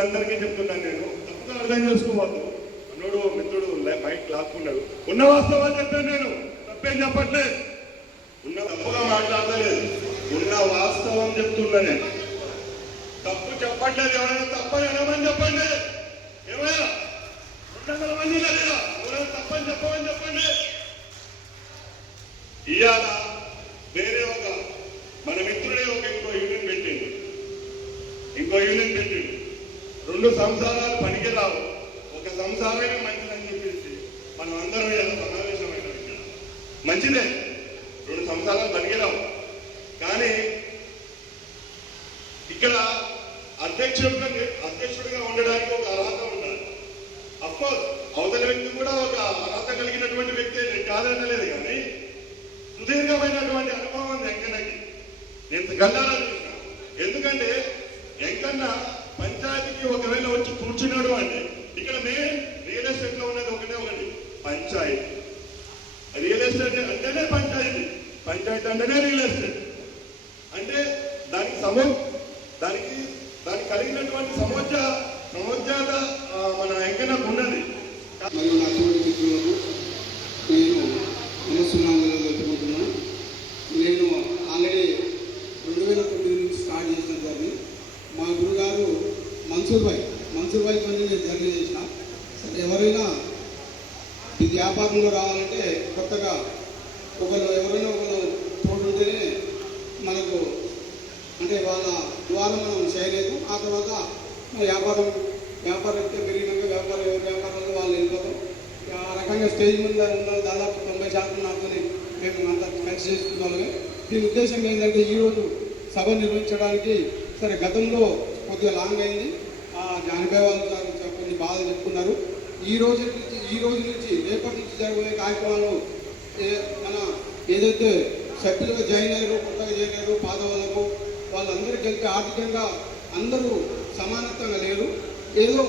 మిత్రులందరికీ చెప్తున్నాను నేను. తప్పుగా అర్థం చేసుకోవద్దు అన్నోడు మిత్రుడు బయట లాక్కున్నాడు. ఉన్న వాస్తవాలు చెప్పాను నేను. తప్పేం చెప్పట్లే ఉన్న తప్పుగా మాట్లాడలేదు. ఉన్న వాస్తవం చెప్తున్నా నేను. తప్పు చెప్పట్లేదు. ఎవరైనా తప్పని అనమని చెప్పండి. ఏమైనా రెండు వందల మంది లేదా ఎవరైనా తప్పని చెప్పమని చెప్పండి. ఇవాళ వేరే ఒక మన మిత్రుడే ఒక ఇంకో యూనియన్ పెట్టిండు ఇంకో యూనియన్ పెట్టిండు రెండు సంసారాలు పనికిరావు ఒక సంసారమే మంచిదని చెప్పేసి మనం అందరం ఇలా సమావేశమైన ఇక్కడ. మంచిదే. రెండు సంసారాలు పనికిరావు కానీ ఇక్కడ అధ్యక్షుడిగా అధ్యక్షుడిగా ఉండడానికి ఒక అర్హత ఉండాలి. అఫ్కోర్స్ అవతల వ్యక్తి కూడా ఒక అర్హత కలిగినటువంటి వ్యక్తి నేను కాదనలేదు కానీ సుదీర్ఘమైనటువంటి అనుభవం ఉంది వెంకన్నకి. నేను గల్లాలని ఎందుకంటే వెంకన్న పంచాయతీకి ఒకవేళ కూర్చున్నాడు అంటే ఇక్కడ మెయిన్ రియల్ ఎస్టేట్లో ఉన్నది ఒకటే ఒకటి పంచాయతీ. రియల్ ఎస్టేట్ అంటేనే పంచాయతీ. పంచాయతీ అంటేనే రియల్ ఎస్టేట్ అంటే దానికి సమో దానికి దానికి కలిగినటువంటి సమోజ సమోజాత మన వెంకన్నకు ఉన్నది మరియు నా తోటి మిత్రులకు నేను నమస్సునామాలు తెలుపుకుంటున్నాను నేను ఆల్రెడీ రెండు వేల తొమ్మిది నుంచి స్టార్ట్ చేసిన జర్నీ మా గురుగారు మన్సూర్ భాయ్ మన్సూర్ భాయ్ తోనే సరే ఎవరైనా ఈ వ్యాపారంలో రావాలంటే కొత్తగా ఒకరు ఎవరైనా ఒకరు తోడుంటేనే మనకు అంటే వాళ్ళ ద్వారా మనం చేయలేదు ఆ తర్వాత వ్యాపారం వ్యాపారం అయితే పెరిగినాక వ్యాపారం ఎవరి వ్యాపారంలో వాళ్ళు వెళ్ళిపోతాం. ఆ రకంగా స్టేజ్ మీద ఉన్న దాదాపు తొంభై శాతం నాతోనే మేము అంతా కలిసి చేసుకున్నాము దీని ఉద్దేశం ఏంటంటే ఈరోజు సభ నిర్వహించడానికి సరే గతంలో కొద్దిగా లాంగ్ అయింది. ఆ జానబాయ్ వాళ్ళు బాధ చెప్పుకున్నారు. ఈ రోజు నుంచి ఈ రోజు నుంచి రేపటి నుంచి జరగబోయే కార్యక్రమాలు మన ఏదైతే సభ్యులుగా జాయిన్ అయ్యారు కొత్తగా జాయిన్ అయ్యారు పాదవులకు వాళ్ళందరికీ వెళ్తే ఆర్థికంగా అందరూ సమానత్వంగా లేరు. ఏదో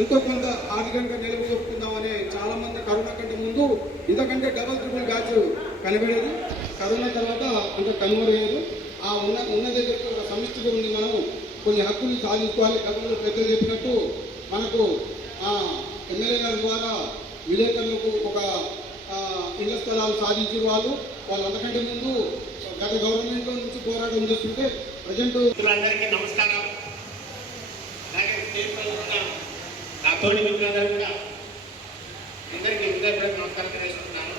ఎంతో కొంత ఆర్థికంగా నిలబెట్టుకుందామనే చాలా మంది కరోనా కంటే ముందు ఇంతకంటే డబల్ ట్రిపుల్ బ్యాచ్ కనబడేది కరోనా తర్వాత అంత కనుమరుగయ్యారు ఆ ఉన్న ఉన్న దగ్గరికి ఒక సమిష్టిగా ఉంది మనం కొన్ని హక్కులు సాధించుకోవాలి గతంలో పెద్దలు చెప్పినట్టు మనకు ఆ ఎమ్మెల్యే గారి ద్వారా విలేకరులకు ఒక ఇళ్ళ స్థలాలు సాధించిన వాళ్ళు వాళ్ళు అంతకంటే ముందు గత గవర్నమెంట్ నుంచి పోరాటం చేస్తుంటే ప్రజెంట్ నమస్కారం. అలాగే నా తోటి కూడా అందరికీ హృదయపూర్వక నమస్కారం తెలియజేస్తున్నాను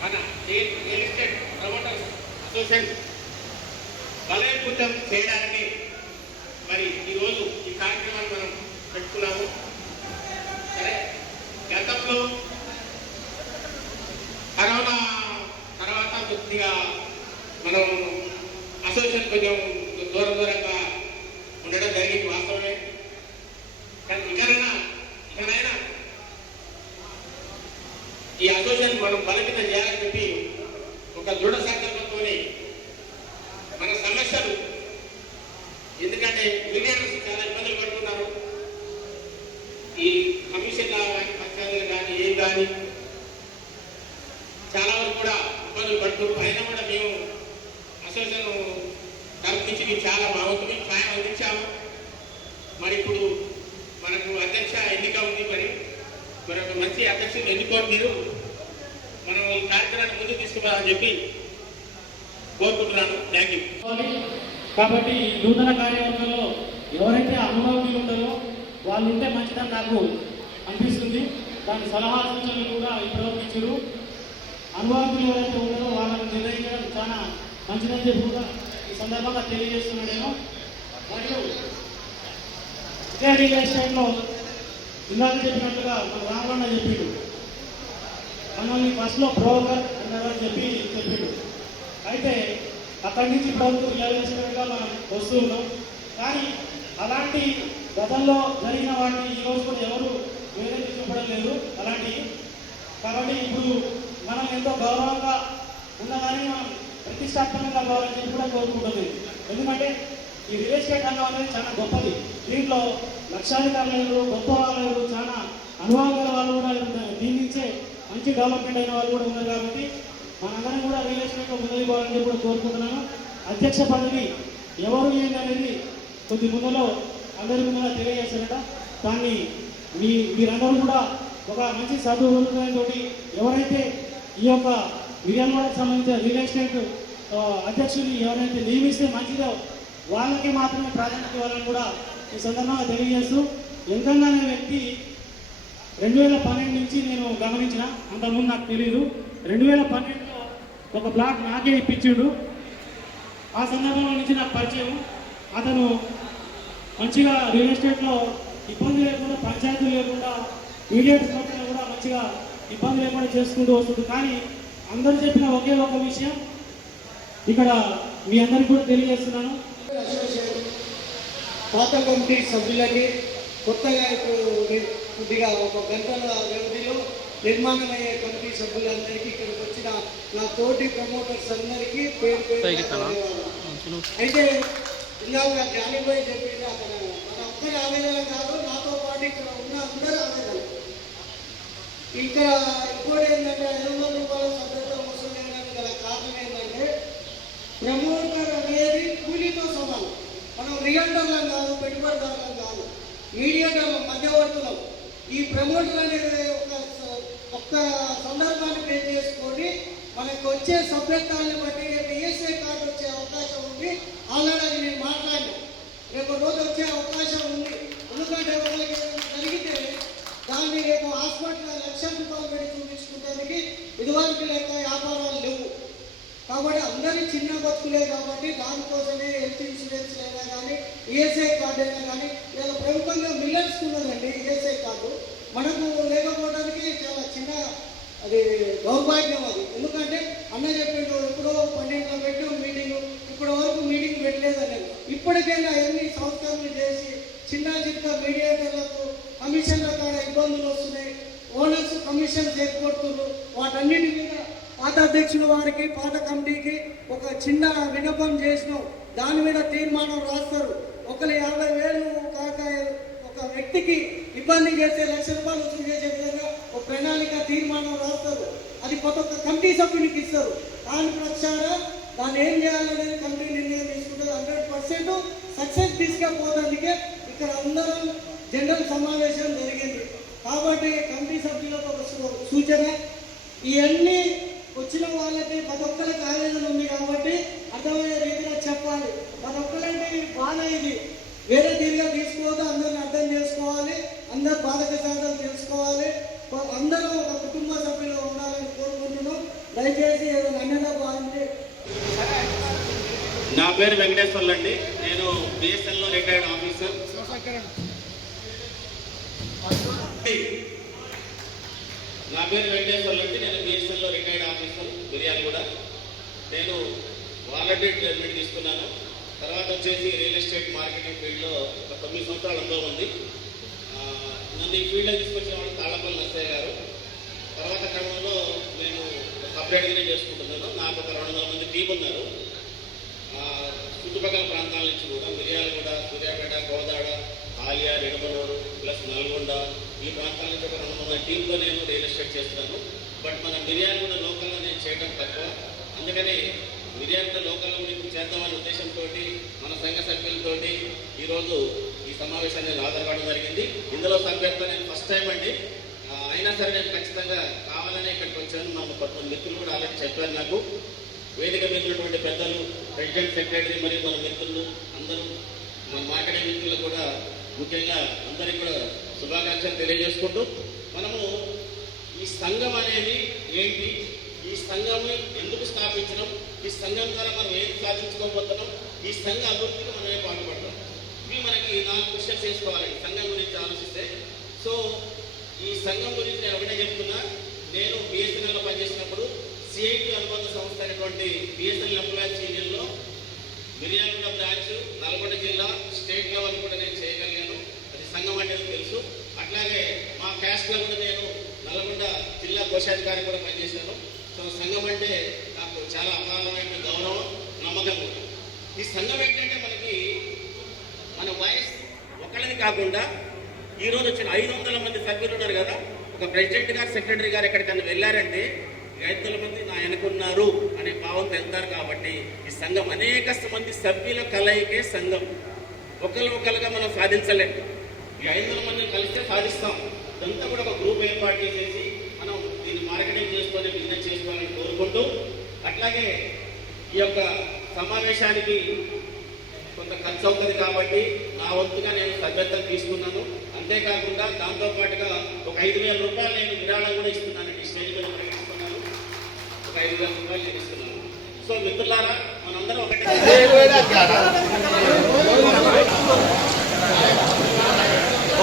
మన real real estate promoters association బలోపేతం చేయడానికి మరి ఈరోజు ఈ కార్యక్రమాన్ని మనం పెట్టుకున్నాము సరే గతంలో కరోనా తర్వాత కొద్దిగా మనం అసోసియేషన్ కొంచెం దూరం దూరంగా ఉండడం జరిగింది వాస్తవమే కానీ ఇకనైనా ఇకనైనా ఈ మనం బలపితం చేయాలని చెప్పి ఒక దృఢ సంకల్పంతోనే మన సమస్యలు ఎందుకంటే యూనియన్స్ చాలా ఇబ్బందులు పడుతున్నారు. ఈ కమిషన్ల కానీ పంచాయతీలు కానీ ఏం కానీ చాలా వరకు కూడా ఇబ్బందులు పడుతున్నారు అయినా కూడా మేము అసోసియేషన్ తరఫు నుంచి మేము చాలా బాగుంది సాయం అందించాము. మరి ఇప్పుడు మనకు అధ్యక్ష ఎన్నిక ఉంది మరి. మరి ఒక మంచి అధ్యక్షుని ఎన్నుకోరు మీరు మనం ఈ కార్యక్రమాన్ని ముందుకు తీసుకుపోవాలని చెప్పి కోరుకుంటున్నాను. థ్యాంక్ యూ కాబట్టి ఈ నూతన కార్యవర్గంలో ఎవరైతే అనుభవకులు ఉంటారో వాళ్ళు ఉంటే మంచిదని నాకు అనిపిస్తుంది. దాని సలహా సూచనలు కూడా ఇప్పటివరకు ఇచ్చారు. అనుభవకులు ఎవరైతే ఉన్నారో వాళ్ళని నిర్ణయించడం చాలా మంచిదని చెప్పి కూడా ఈ సందర్భంగా తెలియజేస్తున్నాను నేను. మరియు ఇదే రియల్ ఎస్టేట్లో ఇందాక చెప్పినట్టుగా మన రామన్న చెప్పిండు. మనల్ని ఫస్ట్లో బ్రోకర్ అన్నారని చెప్పి చెప్పాడు. అయితే అక్కడి నుంచి ప్రభుత్వం రియలైజ్గా మనం వస్తూ ఉన్నాం. కానీ అలాంటి గతంలో జరిగిన వాటిని ఈరోజు కూడా ఎవరు వేరే చూపడం లేదు అలాంటివి కాబట్టి ఇప్పుడు మనం ఎంతో గౌరవంగా ఉన్నదాన్ని మనం ప్రతిష్టాత్మకంగా కావాలని చెప్పి కూడా కోరుకుంటుంది. ఎందుకంటే ఈ రియల్ ఎస్టేట్ రంగం అనేది చాలా గొప్పది. దీంట్లో లక్షాధికారులు గొప్ప వాళ్ళు చాలా అనుభవం గల వాళ్ళు కూడా దీని నుంచే మంచి డెవలప్మెంట్ అయిన వాళ్ళు కూడా ఉన్నారు కాబట్టి మనందరం కూడా రియల్ ఎస్టేట్లో ముందుకు పోవాలని చెప్పి కూడా కోరుకుంటున్నాను. అధ్యక్ష పదవి ఎవరు ఏంటి అనేది కొద్ది ముందులో అందరి ముందులో తెలియజేశారట. దాన్ని మీ మీరందరూ కూడా ఒక మంచి సదుపాయంతో ఎవరైతే ఈ యొక్క మిర్యాలవాడకు సంబంధించిన రియల్ ఎస్టేట్ అధ్యక్షులు ఎవరైతే నియమిస్తే మంచిదో వాళ్ళకి మాత్రమే ప్రాధాన్యత ఇవ్వాలని కూడా ఈ సందర్భంగా తెలియజేస్తూ ఎంతగానే అనే వ్యక్తి రెండు వేల పన్నెండు నుంచి నేను గమనించిన అంతకుముందు నాకు తెలియదు రెండు వేల పన్నెండులో ఒక ప్లాట్ నాకే ఇప్పించిండు. ఆ సందర్భంలో నుంచి నాకు పరిచయం. అతను మంచిగా రియల్ ఎస్టేట్లో ఇబ్బంది లేకుండా పంచాయతీ లేకుండా మీడియేట్ మొత్తంలో కూడా మంచిగా ఇబ్బంది లేకుండా చేసుకుంటూ వస్తుంది కానీ అందరు చెప్పిన ఒకే ఒక విషయం. ఇక్కడ మీ అందరికీ కూడా తెలియజేస్తున్నాను. పాత కమిటీ సభ్యులకి కొత్తగా ఇప్పుడు కొద్దిగా ఒక గంటల వ్యవధిలో నిర్మాణం అయ్యే కమిటీ సభ్యులందరికీ ఇక్కడికి వచ్చిన నా తోటి ప్రమోటర్స్ అందరికీ పేరు పేరు. అయితే ఇందాక జానీబాయ్ చెప్పింది అక్కడ మన ఒక్కరి ఆవేదన కాదు నాతో పాటు ఇక్కడ ఉన్న అందరి ఆవేదన. ఇక్కడ ఇంకోటి ఏంటంటే ఐదు వందల రూపాయల సభ్యత్వ వసూలు చేయడానికి గల కారణం ఏంటంటే ప్రమోటర్ అనేది కూలీతో సమానం. మనం రియల్టర్లం కాదు పెట్టుబడిదారులం కాదు. మీడియేటర్లం మధ్యవర్తులం ఈ ప్రమోటర్ అనేది ఒక స- ఒక్క సందర్భాన్ని పే చేసుకొని మనకు వచ్చే సభ్యత్వాన్ని బట్టి బిఎస్ఏ కార్డు వచ్చే అవకాశం ఉంది. ఆల్రెడీ నేను మాట్లాడినా. రేపు రోజు వచ్చే అవకాశం ఉంది. ఎందుకంటే వాళ్ళకి జరిగితే దాన్ని రేపు హాస్పిటల్ లక్ష రూపాయలు పెట్టి చూపించుకోవడానికి ఇదివరకు లేక వ్యాపారాలు కాబట్టి అందరి చిన్న బతుకులే కాబట్టి దానికోసమే హెల్త్ ఇన్సూరెన్స్ అయినా కానీ ఈఎస్ఐ కార్డు అయినా కానీ ఇలా ప్రభుత్వంగా మిల్లర్స్ ఉన్నదండి ఈఎస్ఐ కార్డు మనకు లేకపోవడానికి చాలా చిన్న అది దౌర్భాగ్యం అది. ఎందుకంటే అన్న చెప్పిండు ఎప్పుడో పన్నెండులో పెట్టు మీటింగ్ ఇప్పటి వరకు మీటింగ్ పెట్టలేదని ఇప్పటికైనా ఎన్ని సంస్కరణలు చేసి చిన్న చిన్న మీడియేటర్లకు కమిషన్ల కాడ ఇబ్బందులు వస్తున్నాయి ఓనర్స్ కమిషన్ చేకూరుతున్నారు వాటన్నిటి మీద పాత వారికి పాత కమిటీకి ఒక చిన్న విన్నపం చేసినాం దాని మీద తీర్మానం రాస్తారు. ఒకరు యాభై వేలు కాక ఒక వ్యక్తికి ఇబ్బంది చేస్తే లక్ష రూపాయలు వసూలు చేసే విధంగా ఒక ప్రణాళిక తీర్మానం రాస్తారు. అది కొత్త ఒక కమిటీ సభ్యునికి ఇస్తారు. దాని ప్రచార దాన్ని ఏం చేయాలనేది కమిటీ నిర్ణయం తీసుకుంటుంది. హండ్రెడ్ పర్సెంట్ సక్సెస్ తీసుకపోవడానికే ఇక్కడ అందరం జనరల్ సమావేశం జరిగింది. కాబట్టి కమిటీ సభ్యులకు ఒక సూచన. ఇవన్నీ వచ్చిన వాళ్ళకి ప్రతి ఒక్కరి కాలేజీలు ఉంది కాబట్టి అర్థమయ్యే రీతిలో చెప్పాలి. ప్రతి ఒక్కరంటే బాధ ఇది. వేరే తీరుగా తీసుకోవద్దు అందరిని అర్థం చేసుకోవాలి అందరు బాధక శాతం తెలుసుకోవాలి అందరూ ఒక కుటుంబ సభ్యులు ఉండాలని కోరుకుంటున్నాం. దయచేసి ఏదైనా అన్నదా బాగుంది నా పేరు వెంకటేశ్వర్లు అండి నేను బిఎస్ఎల్లో రిటైర్డ్ ఆఫీసర్. నా పేరు వెంకటేశ్వర్లు అండి నేను బిఎస్ఎన్లో బిర్యానీ కూడా. నేను వాలంటీర్ ట్రీట్మెంట్ తీసుకున్నాను. తర్వాత వచ్చేసి రియల్ ఎస్టేట్ మార్కెటింగ్ ఫీల్డ్లో ఒక తొమ్మిది సంవత్సరాల అనుభవం ఉంది. నన్ను ఈ ఫీల్డ్లో తీసుకొచ్చిన వాళ్ళు తాళపల్లి నర్సయ్య గారు. తర్వాత క్రమంలో నేను సపరేట్గానే చేసుకుంటున్నాను. నాకు ఒక రెండు వందల మంది టీం ఉన్నారు. చుట్టుపక్కల ప్రాంతాల నుంచి కూడా మిర్యాలగూడ సూర్యాపేట గోదాడ ఆలియా నిడమనూరు ప్లస్ నల్గొండ ఈ ప్రాంతాల నుంచి ఒక రెండు వందల టీంతో నేను రియల్ ఎస్టేట్ చేస్తున్నాను. బట్ మన మిర్యాలగూడ లోకల్లో నేను చేయడం తక్కువ. అందుకని బిర్యానీతో లోకల్లో మీకు చేద్దామనే ఉద్దేశంతో మన సంఘ సభ్యులతో ఈరోజు ఈ సమావేశాన్ని ఆధారపడడం జరిగింది. ఇందులో సభ్యత్వం నేను ఫస్ట్ టైం అండి. అయినా సరే నేను ఖచ్చితంగా కావాలనే ఇక్కడికి వచ్చాను. మా కొంతమంది మిత్రులు కూడా ఆల్రెడీ చెప్పారు నాకు. వేదిక మీద ఉన్నటువంటి పెద్దలు ప్రెసిడెంట్ సెక్రటరీ మరియు మన మిత్రులు అందరూ మన మార్కెటింగ్ మిత్రులు కూడా ముఖ్యంగా అందరికీ కూడా శుభాకాంక్షలు తెలియజేసుకుంటూ మనము ఈ సంఘం అనేది ఏంటి? ఈ సంఘం ఎందుకు స్థాపించడం? ఈ సంఘం ద్వారా మనం ఏం సాధించుకోబోతున్నాం? ఈ సంఘ అభివృద్ధికి మనమే ఏం పాటుపడతాం ఇవి మనకి నాలుగు క్వశ్చన్స్ చేసుకోవాలి ఈ సంఘం గురించి ఆలోచిస్తే. సో ఈ సంఘం గురించి నేను ఒకటే చెప్తున్నా. నేను బిఎస్ఎన్ఎల్లో పనిచేసినప్పుడు సిఐటి అనుబంధ సంస్థ అయినటువంటి బిఎస్ఎన్ఎల్ ఎంప్లాయీస్ యూనియన్లో మిర్యాలగూడ బ్రాంచ్ నల్గొండ జిల్లా స్టేట్ లెవెల్ కూడా నేను చేయగలిగాను. అది సంఘం అంటే తెలుసు. అట్లాగే మా క్యాస్ట్లో కూడా నేను జిల్లా కోశాధికారి కూడా పనిచేశాను సో సంఘం అంటే నాకు చాలా అపారమైన గౌరవం నమ్మకం కూడా ఈ సంఘం ఏంటంటే మనకి మన వయసు ఒకళ్ళని కాకుండా ఈ రోజు వచ్చిన ఐదు వందల మంది సభ్యులు ఉన్నారు కదా. ఒక ప్రెసిడెంట్ గారు సెక్రటరీ గారు ఎక్కడికన్నా వెళ్ళారంటే ఐదు వందల మంది నా వెనుకున్నారు అనే భావంతో వెళ్తారు కాబట్టి ఈ సంఘం అనేక మంది సభ్యుల కలయికే సంఘం. ఒకరు ఒకరుగా మనం సాధించలేము ఈ ఐదు వందల మందిని కలిస్తే సాధిస్తాం. ఇదంతా కూడా ఒక గ్రూప్ ఏర్పాటు చేసేసి మార్కెటింగ్ చేసుకొని బిజినెస్ చేసుకోవాలని కోరుకుంటూ అట్లాగే ఈ యొక్క సమావేశానికి కొంత ఖర్చు అవుతుంది కాబట్టి నా వంతుగా నేను సభ్యత్వం తీసుకున్నాను. అంతేకాకుండా దాంతో పాటుగా ఒక ఐదు వేల రూపాయలు నేను విరాళం కూడా ఇస్తున్నాను. ఈ స్టేజ్ మీద ప్రకటిస్తున్నాను ఒక ఐదు వేల రూపాయలు నేను ఇస్తున్నాను. సో మిత్రులారా మనందరం ఒకటే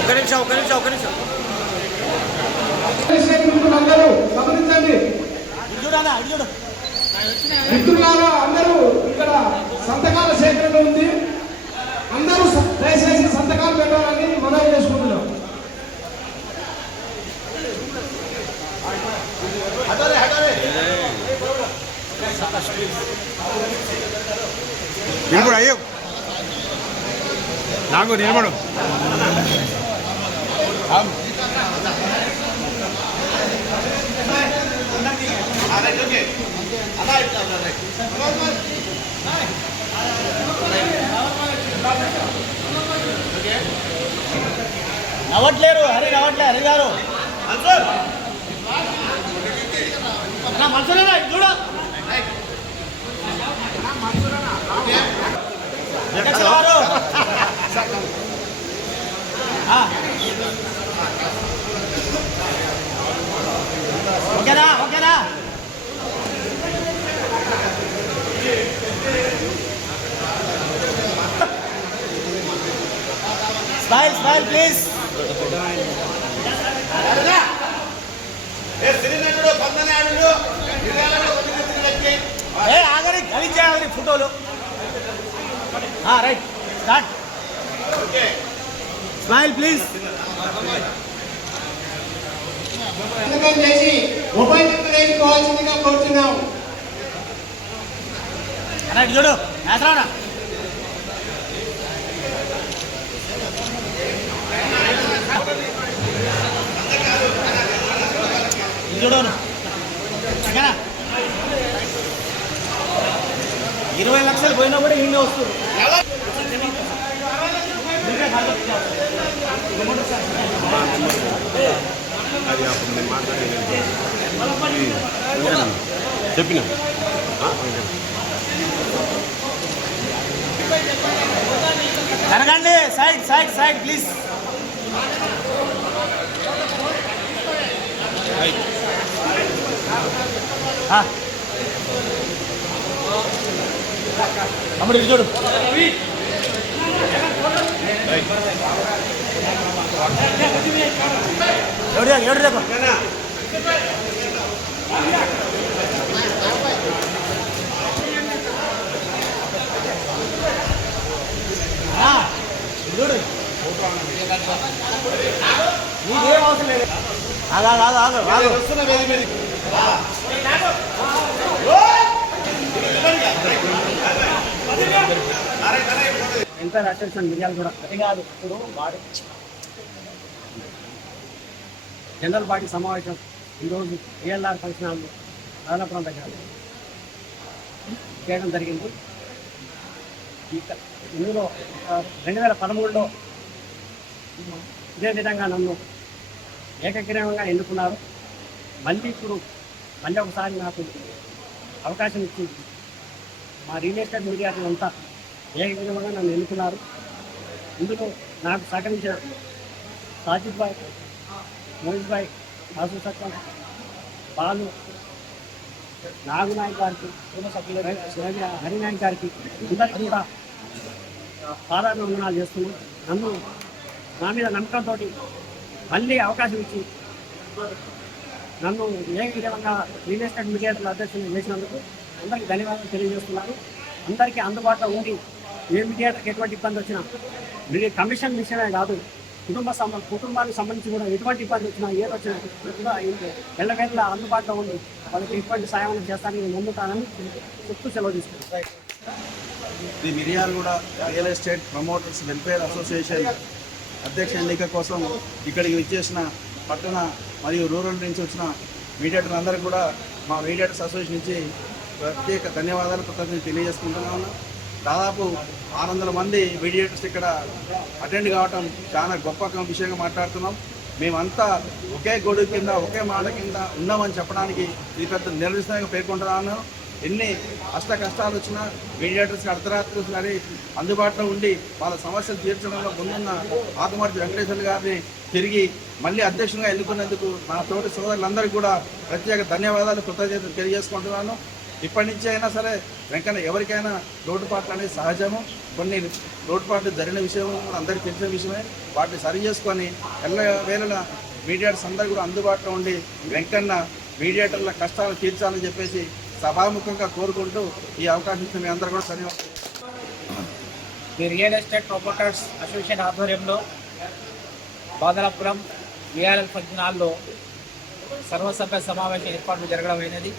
ఒక నిమిషం ఒక నిమిషం ఒక నిమిషం. అందరూ గమనించండి. మిత్రులారా అందరూ ఇక్కడ సంతకాల సేకరణ ఉంది. అందరూ దయచేసి సంతకాలు పెట్టాలని మనవి చేసుకుంటున్నాం. నిలబడు అయ్యో. నాకు నిలబడు. నవ్వట్లేరు హరి నవ్వట్లే హరి గారు. మనసులేనా చూడు. ఓకేనా? ఓకేనా? స్మైల్ స్మైల్ ప్లీజ్ ఏ ఆగరి గలీజ్ ఆగరి ఫోటోలు. Right start. స్మైల్ ప్లీజ్ చేసి ఉపయోగింపు వేసుకోవాల్సిందిగా అన్నాడు చూడు. వేసరావునా? చూడను ఓకేనా? ఇరవై లక్షలు పోయినా కూడా ఈయన వస్తుంది. చెప్పిన? జరగండి సైడ్ సైడ్ సైడ్ ప్లీజ్ తమ్ముడు చూడు. ఎవరి దగ్గర ఎవరి దగ్గర ఆ, చూడు నీకేం అవసరం లేదు ఎంత అటెన్షన్ మిరియాలు కూడా అది కాదు. ఇప్పుడు బాడీ జనరల్ బాడీ సమావేశం ఈరోజు ఏఎల్ఆర్ ఫంక్షన్ హాల్లో రాధాపురం దగ్గర చేయడం జరిగింది. ఇందులో రెండు వేల పదమూడులో ఇదే విధంగా నన్ను ఏకగ్రీవంగా ఎన్నుకున్నారు. మళ్ళీ ఇప్పుడు మళ్ళీ ఒకసారి నాకు అవకాశం ఇచ్చింది. మా రియల్ ఎస్టేట్ మీడియా అంతా ఏకగ్రీవంగా నన్ను ఎన్నుకున్నారు. ఇందులో నాకు సహకరించిన సాజిద్ బాయ్ మోహిత్ బాయ్ ఆసు సత్యం బాలు నాగునాయక్ గారికి రవి హరినాయక్ గారికి అందరికీ కూడా పాదాభివందనాలు చేస్తున్నాం నన్ను నా మీద నమ్మకంతో మళ్ళీ అవకాశం ఇచ్చి నన్ను ఏ విధంగా రియల్ ఎస్టేట్ మీడియాలో అధ్యక్షులు చేసినందుకు అందరికీ ధన్యవాదాలు తెలియజేస్తున్నాను. అందరికీ అందుబాటులో ఉండి ఏ మీడియాకి ఎటువంటి ఇబ్బంది వచ్చినా మీరు కమిషన్ విషయమే కాదు కుటుంబ సంబ కుటుంబానికి సంబంధించి కూడా ఎటువంటి ఇబ్బంది వచ్చినా ఏది వచ్చినా కూడా ఎల్లవేళ అందుబాటులో ఉండి వాళ్ళకి ఎటువంటి సాయం చేస్తానని నేను నమ్ముతానని చెప్తూ సెలవు తీసుకుంటాను the Miryalaguda real estate promoters welfare association అధ్యక్ష ఎన్నిక కోసం ఇక్కడికి విచ్చేసిన పట్టణ మరియు రూరల్ నుంచి వచ్చిన మీడియేటర్లందరూ కూడా మా మీడియేటర్స్ అసోసియేషన్ నుంచి ప్రత్యేక ధన్యవాదాలు కృతజ్ఞతలు తెలియజేసుకుంటున్నాను. దాదాపు ఆరు వందల మంది మీడియేటర్స్ ఇక్కడ అటెండ్ కావటం చాలా గొప్ప విషయంగా మాట్లాడుతున్నాం. మేమంతా ఒకే గొడుగు కింద ఒకే మాట కింద ఉన్నామని చెప్పడానికి ఇది పెద్ద నిరసనగా పేర్కొంటున్నాను. ఎన్ని అష్ట కష్టాలు వచ్చినా మీడియేటర్స్కి అర్ధరాత్రి కానీ అందుబాటులో ఉండి వాళ్ళ సమస్యలు తీర్చడంలో ముందున్న ఆకుమర్తి వెంకటేశ్వర గారిని తిరిగి మళ్ళీ అధ్యక్షునిగా ఎన్నుకున్నందుకు నా తోటి సోదరులందరికీ కూడా ప్రత్యేక ధన్యవాదాలు కృతజ్ఞతలు తెలియజేసుకుంటున్నాను. ఇప్పటి నుంచి అయినా సరే వెంకన్న ఎవరికైనా లోటుపాట్లు అనేది సహజము. కొన్ని లోటుపాట్లు జరిగిన విషయం అందరికీ తెలిసిన విషయమే. వాటిని సరి చేసుకొని ఎల్ల వేళల మీడియాటర్స్ అందరూ కూడా అందుబాటులో ఉండి వెంకన్న మీడియేటర్ల కష్టాలు తీర్చాలని చెప్పేసి సభాముఖంగా కోరుకుంటూ ఈ అవకాశం ఇచ్చిన మీ అందరూ కూడా ధన్యవాదాలు. The real estate promoters association ఆధ్వర్యంలో బాదలపురం విఆర్ఎల్ ఫంక్షన్ హాల్లో సర్వసభ్య సమావేశం ఏర్పాట్లు జరగడం అయినది.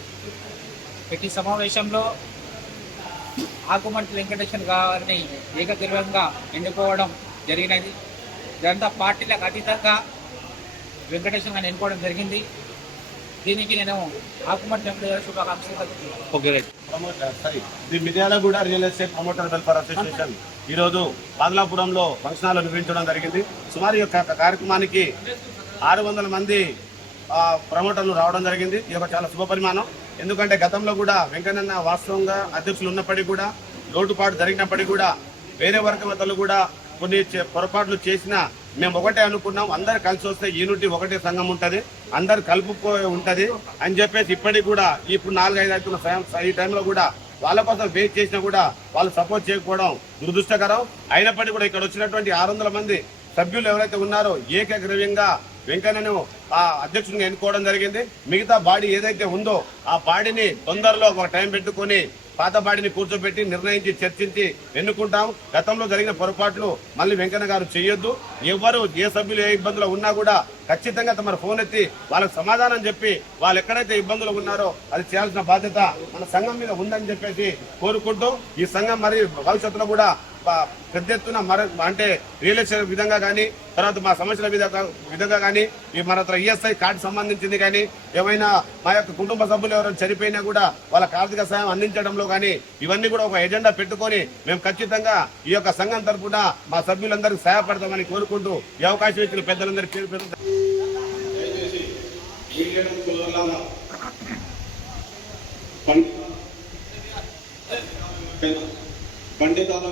ప్రతి సమావేశంలో ఆకుమంటి వెంకటేశ్వర గారిని ఏకగ్రీవంగా ఎన్నుకోవడం జరిగినది. ఇదంతా పార్టీలకు అతీతంగా వెంకటేశ్వర గారిని ఎన్నుకోవడం జరిగింది. దీనికి నేను ఆకుమర్తి వెంకటేశ్వర శుభాకాంక్షలు తెలుపుతున్నాను. Promoter sorry. The Miryalaguda real estate promoter welfare association. ఈరోజు బాదలాపురంలో ఫంక్షన్ హాల్ నిర్వహించడం జరిగింది. సుమారు యొక్క కార్యక్రమానికి ఆరు వందల మంది ఆ, ప్రమోటర్లు రావడం జరిగింది. ఇది ఒక చాలా శుభ పరిమాణం. ఎందుకంటే గతంలో కూడా వెంకన్నన్న వాస్తవంగా అధ్యక్షులు ఉన్నప్పటికీ కూడా లోటుపాటు జరిగినప్పటికీ కూడా వేరే వర్గవతలు కూడా కొన్ని చే- పొరపాట్లు చేసినా మేము ఒకటే అనుకున్నాం అందరు కలిసి వస్తే యూనిటీ ఒకటే సంఘం ఉంటుంది అందరు కలుపుకో ఉంటుంది అని చెప్పేసి ఇప్పటికి కూడా ఇప్పుడు నాలుగైదు అవుతున్న ఈ టైంలో కూడా వాళ్ళ కోసం వెయిట్ చేసినా కూడా వాళ్ళు సపోర్ట్ చేయకపోవడం దురదృష్టకరం. అయినప్పటికీ కూడా ఇక్కడ వచ్చినటువంటి ఆరు వందల మంది సభ్యులు ఎవరైతే ఉన్నారో ఏకగ్రవ్యంగా వెంకన్నను ఆ అధ్యక్షుడిని ఎన్నుకోవడం జరిగింది. మిగతా బాడీ ఏదైతే ఉందో ఆ బాడీని తొందరలో ఒక టైం పెట్టుకొని పాత కూర్చోబెట్టి నిర్ణయించి చర్చించి ఎన్నుకుంటాం. గతంలో జరిగిన పొరపాట్లు మళ్ళీ వెంకన్న గారు చేయొద్దు. ఎవరు ఏ సభ్యులు ఏ ఇబ్బందులు ఉన్నా కూడా ఖచ్చితంగా తమ ఫోన్ ఎత్తి వాళ్ళకి సమాధానం చెప్పి వాళ్ళు ఎక్కడైతే ఇబ్బందులు ఉన్నారో అది చేయాల్సిన బాధ్యత మన సంఘం మీద ఉందని చెప్పేసి కోరుకుంటూ ఈ సంఘం మరి భవిష్యత్తులో కూడా పెద్ద ఎత్తున మర అంటే రియల్ ఎస్టేట్ విధంగా కానీ తర్వాత మా సమస్యల విధంగా విధంగా కానీ ఈ మన ఈఎస్ఐ కార్డు సంబంధించింది కానీ ఏమైనా మా యొక్క కుటుంబ సభ్యులు ఎవరైనా చనిపోయినా కూడా వాళ్ళకి ఆర్థిక సాయం అందించడంలో కానీ ఇవన్నీ కూడా ఒక ఎజెండా పెట్టుకొని మేము ఖచ్చితంగా ఈ యొక్క సంఘం తరఫున మా సభ్యులందరికీ సహాయపడతామని కోరుకుంటూ ఈ అవకాశం ఇచ్చిన పెద్దలందరికీ పేరు ಈಗಲೂ ಕೋಲಾರ ಪಂಡಿತಾಲ